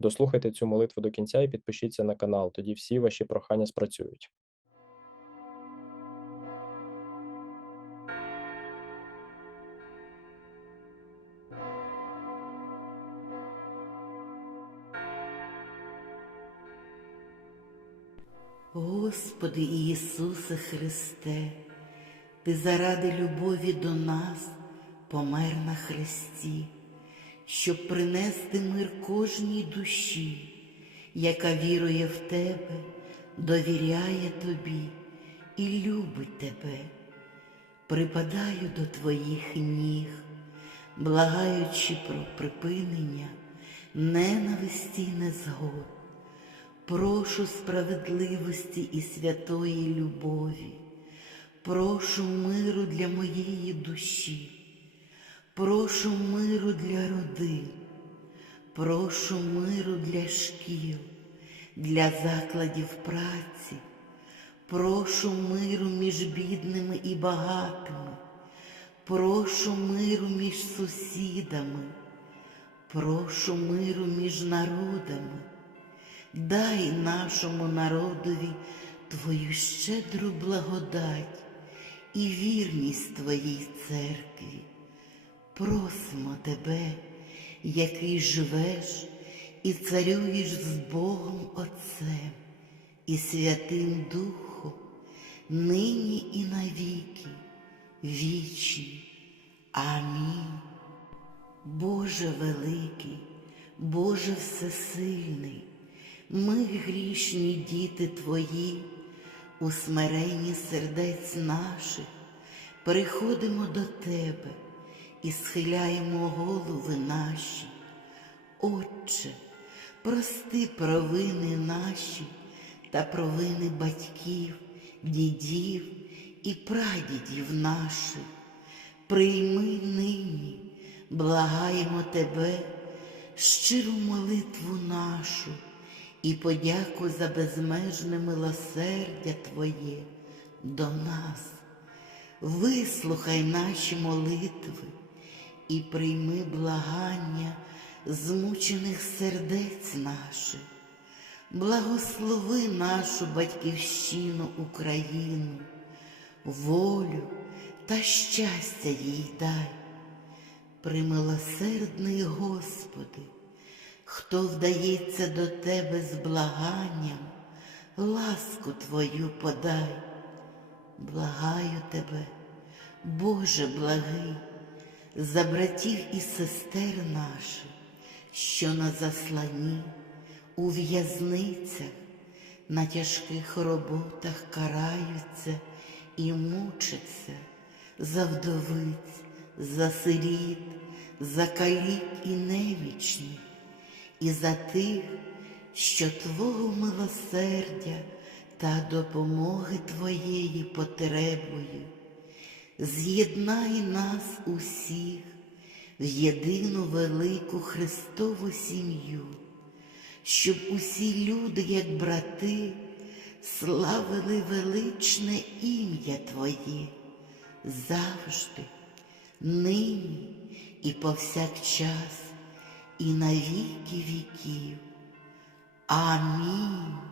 Дослухайте цю молитву до кінця і підпишіться на канал, тоді всі ваші прохання спрацюють. Господи Ісусе Христе, Ти заради любові до нас помер на хресті, щоб принести мир кожній душі, яка вірує в Тебе, довіряє Тобі і любить Тебе. Припадаю до Твоїх ніг, благаючи про припинення ненависті й незгод. Прошу справедливості і святої любові, прошу миру для моєї душі, прошу миру для родин, прошу миру для шкіл, для закладів праці, прошу миру між бідними і багатими, прошу миру між сусідами, прошу миру між народами. Дай нашому народові Твою щедру благодать і вірність Твоїй церкві. Просимо Тебе, який живеш і царюєш з Богом Отцем і Святим Духом, нині і навіки, вічні. Амінь. Боже великий, Боже всесильний. Ми, грішні діти Твої, у смиренні сердець наших, приходимо до Тебе і схиляємо голови наші. Отче, прости провини наші та провини батьків, дідів і прадідів наших. Прийми нині, благаємо Тебе, щиру молитву нашу і подяку за безмежне милосердя Твоє до нас. Вислухай наші молитви і прийми благання змучених сердець наших. Благослови нашу батьківщину Україну, волю та щастя їй дай. Примилосердний Господи, хто вдається до Тебе з благанням, ласку Твою подай. Благаю Тебе, Боже благий, за братів і сестер наших, що на засланні, у в'язницях, на тяжких роботах караються і мучаться за вдовиць, за сиріт, за калік і немічних і за тих, що Твого милосердя та допомоги Твоєї потребують. З'єднай нас усіх в єдину велику Христову сім'ю, щоб усі люди, як брати, славили величне ім'я Твоє завжди, нині і повсякчас і на віки віків. Амінь.